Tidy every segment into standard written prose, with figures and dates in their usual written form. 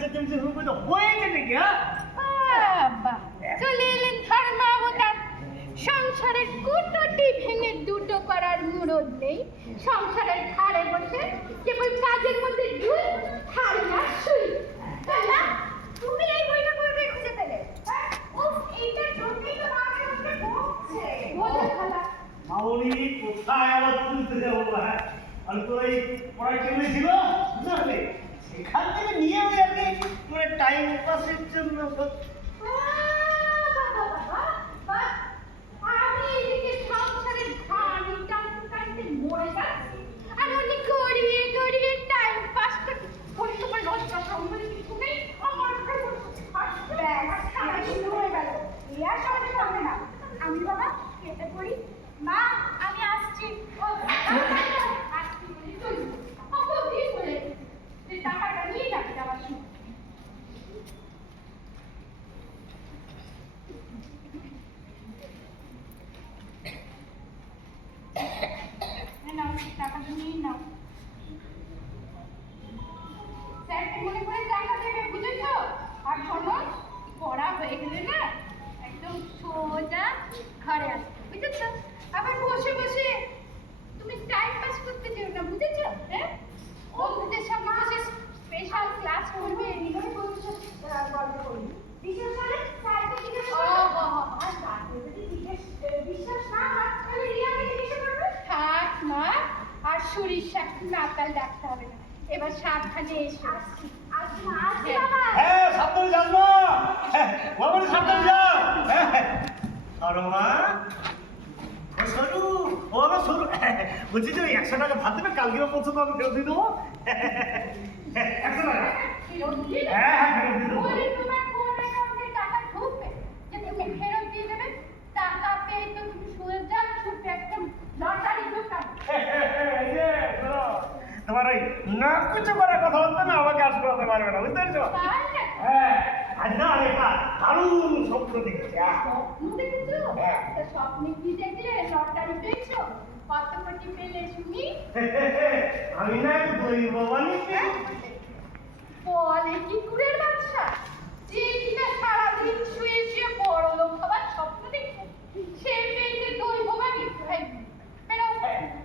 চেঁচামেচি শুরু করে হয়েছে নাকি? চলে এলেন ধর্মাবতার। সংসারের কুটোটি ভেঙে দুটো করার মুরদ নেই। সংসারের ঘাড়ে বসে কেবল কাজের মধ্যে ঢুল ছাড়ি না শুই। তুমি এই বইটা পড়বে খুঁজে পেলে? এইটার জন্যই তো মাঝে মাঝে বকছে। বলে খালা মামনি কোথায় আবার তুলতে যাবো? হ্যাঁ, আমি তো এই পড়ার টেবিলে ছিল বুঝতে সেখান থেকে নিয়ে আমি আর কি মানে টাইম পাসের জন্য। আমি এদিকে সংসারের ঘানি টানতে টানতে মরে যাচ্ছি, আর উনি গড়িয়ে গড়িয়ে টাইম পাস করতে ওই তোমার রসটা সম্বন্ধে কিছু নেই। আমার সারাদিন হয়ে গেল, এ আর সহজে পাবে না। আমি বাবা কেটে পড়ি। মা আমি আসছি। আসছি বলে চলি। অপদিন বলে টাকাটা নিয়ে যাবে যাবার সময়। নাও টাকাটা নিয়ে নাও। স্যারকে মনে করে টাকা দেবে, বুঝেছ? আর শোনো, পড়া হয়ে গেলে না একদম সোজা ঘরে আসবে, বুঝেছ? আবার বসে বসে তুমি টাইম পাস করতে যেও না, বুঝেছ? হ্যাঁ, বন্ধুদের সামনে বসে স্পেশাল ক্লাস করবে, নিজের বন্ধুদের সাথে গল্প করবে। বিশেষ করে স্যারকে জিজ্ঞেস করবে। আর তারপরে যদি বিশ্বাস না হয় তাহলে রিয়াকে জিজ্ঞেস করবে। থাক মা, আর শরীর নাতাল ডাকতে হবে না। এবার সাবধানে এসো। আসছি বাবা। হ্যাঁ, সাবধানে যাস না। বাবা সাবধানে যা। আর মা ও সরু, ও আমার সরু, বলছি যে 100 টাকা ধার দেবে, কালকে পর্যন্ত আমি ফেরত দিয়ে দেবো। 100 টাকা। হ্যাঁ হ্যাঁ, ফেরত দিয়ে দেবো। তোমার কোন অ্যাকাউন্টে টাকা ঢুকবে যে তুমি ফেরত দিয়ে দেবে? টাকা পেয়ে তো তুমি সোজা ছুটে একদম লটারি ঢুকাবে। তোমার ওই না কিছু করার কথা বলতে না আমাকে আজ করাতে পারবে না, বুঝতে পেরেছো? হ্যাঁ, আজ না আমি একটা দারুণ স্বপ্ন দেখেছি। স্বপ্ন দেখেছো? তা স্বপ্নে কি দেখলে? লটারি পেয়েছো? কত কোটি পেলে শুনি? আমি না দই ভবানী বলে কি কুড়ের বাচ্চা, যে কিনা সারাদিন শুয়ে শুয়ে বড় লোক হবার স্বপ্ন দেখছে, সে পেয়েছে দই ভবানী। বেরো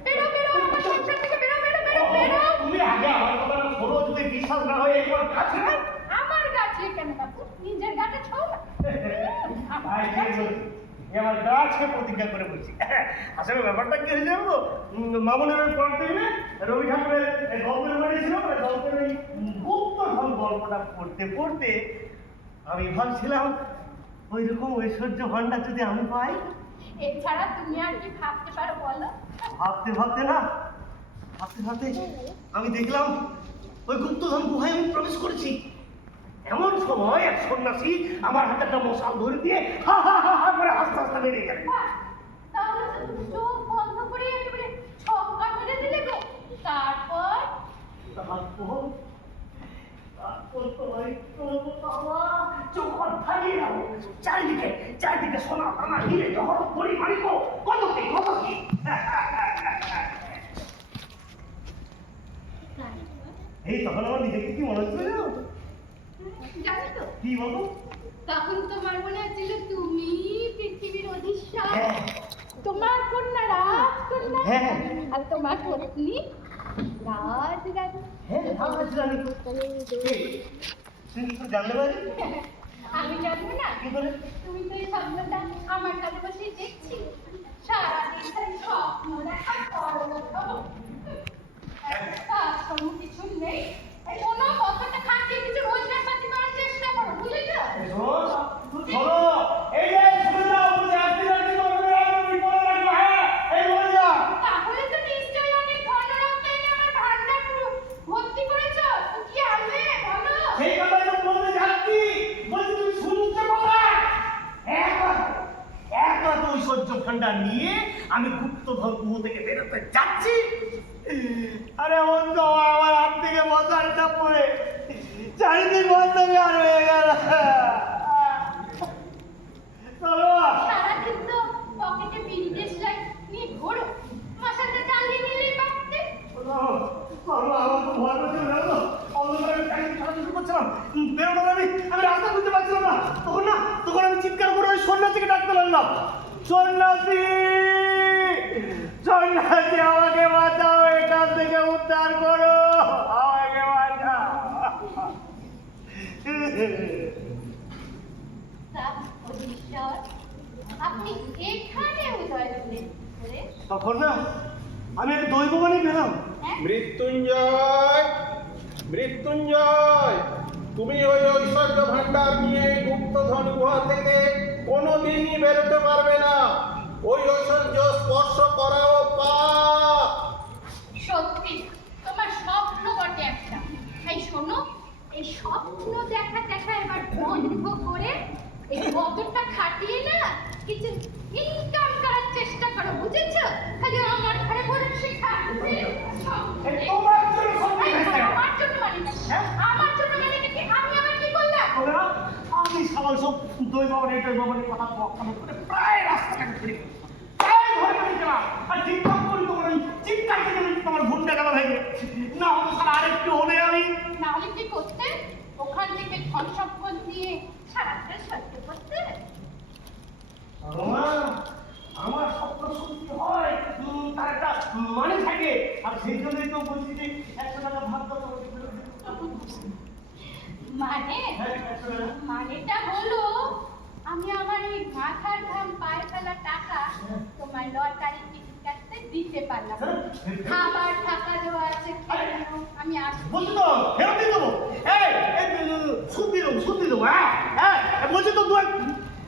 বেরো বেরো, আমার সংসার থেকে বেরো বেরো বেরো বেরো। তুমি আগে আমার কথা শোনো, যদি বিশ্বাস না হয় এই তোমার কাছে না। আমার গাছে কেন বাবু? নিজের গাছে ছৌ না। আমার গাছকে প্রতিজ্ঞা করে বলছি। আসলে ব্যাপারটা কি হয়েছে জানো? মামুনের পড়তে গেলে রবি ঠাকুরের গল্পের বাড়ি ছিল, গল্পের ওই গুপ্তধন গল্পটা পড়তে পড়তে আমি ভাবছিলাম ওই রকম ঐশ্বর্য ভান্ডার যদি আমি পাই। এছাড়া তুমি আর কি ভাবতে পারো বলো? ভাবতে ভাবতে না, ভাবতে ভাবতে আমি দেখলাম ওই গুপ্তধন গুহায় আমি প্রবেশ করেছি। এমন সময় এক সন্ন্যাসী আমার হাতে একটা মশাল ধরে দিয়ে হা হা হা হা করে হাসতে হাসতে বেরিয়ে গেলেন। তাহলে তো তুমি চোখ বন্ধ করে একেবারে ছক্কা মেরে দিলে গো। তারপর চারিদিকে চারিদিকে সোনা দানা হিরে জহর করি মানিক কত কি কত কি। এই তখন আমার নিজেকে কি মনে হচ্ছিল জানো তো? কি বলো? তখন তোমার মনে হচ্ছিল তুমি পৃথিবীর অধিষ্ঠান, তোমার কন্যা রাজকন্যা, আর তোমার পত্নী রাজরানী। তুমি কি জানতে পারি? আমি জানবো না? কি করে? তুমি তো এই স্বপ্নটা আমার কাছে বসে দেখছি। সারাদিন খালি স্বপ্ন দেখা, পরলোক হবো। কাজকর্ম কিছু নেই। এই শোনো, কতটা খাটিয়ে কিছু রোজগার পাতি করার চেষ্টা করো, বুঝেছো? শোনো, এই যে শুনে যাও, বলছে একদিন একদিন আমি পরে রাখবো। হ্যাঁ, এই বলে যা। তাহলে তো নিশ্চয়ই অনেক ধনরত্ন এনে আমার ভান্ডার পুরো ভর্তি করেছো। তো কি আনবে বলো? সেই কথাই তো বলতে যাচ্ছি। বলছি তুমি শুনতে কোথায়? একবার তো ঐশ্বর্য ভান্ডার নিয়ে আমি গুপ্তধন গুহ থেকে বেরোতে যাচ্ছি। আরে বন্ধু, আমার হাত থেকে মশালটা পড়ে চারিদিক বন্ধ আর হয়ে গেল। সারাদিন তো পকেটে বিড়ি দেশলাই নিয়ে ঘোরো, মশালটা জ্বালিয়ে নিলেই পারতে। আমার তো ভয় করছে, অন্ধকারে টাইম ছাড়া শুরু করছে। যাচ্ছিলাম, বেরোনোর আমি রাস্তা বুঝতে পারছিলাম না, তখন আমি চিৎকার করে ওই সন্ন্যাসীকে ডাকতে লাগলাম, সন্ন্যাসী সন্ন্যাসী আমাকে বাঁচাও, এখান থেকে উদ্ধার করো, আমাকে বাঁচাও। তা অধীশ্বর, আপনি এখানে উদয় হলেন কি করে? তখন না আমি এক দৈববাণী পেলাম। হ্যাঁ? মৃত্যুঞ্জয়, মৃত্যুঞ্জয়, তুমি ওই ঐশ্বর্য ভান্ডার নিয়ে গুপ্তধন গুহা থেকে কোনোদিনই বেরোতে পারবে না। ওই ঐশ্বর্য স্পর্শ করাও পাপ। সত্যি তোমার স্বপ্ন বটে একটা। এই শোনো, এই স্বপ্ন দেখা এবার বন্ধ করে এই কতটা খাটিয়ে না কিছু ইনকাম করার চেষ্টা করো, বুঝেছো? খালি আমার ঘরে ঘরে শেখা তোমার জন্য সব হয়েছে। আমার জন্য মানে না। হ্যাঁ? আমার জন্য মানে কি? আমি আবার কি করলাম? ওরা আমি সবাই সব দৈববাণীর কথা বকানো করে প্রায় রাস্তাঘাটে ঘুরে গেলাম। প্রায় ঘরে বাড়ি গেলাম। আর চিন্তা করি তোমার ওই চিন্তা থেকে তোমার ঘুমটা গেল ভেঙে। না হতো স্যার আরেকটু হলে আমি না হলে কি করতে? ওখান থেকে ধন সম্পদ নিয়ে সারাটা সহ্য করতে? রমা, আমার স্বপ্ন সত্যি হয়, তার একটা মানে থাকে, আর সেই জন্যই তো বলছি যে 100 টাকা ভাগ দাও তোমাকে ফেরত দেবো। মানে হ্যাঁ, 100 টাকা। মানেটা হলো আমি আমার এই মাথার ঘাম পায়ে ফেলা টাকা তোমার লটারি টিকিট কাটতে দিতে পারলাম না। খাবার টাকা দেওয়া আছে, খেয়ে নিও, আমি আসবো। বলছি তো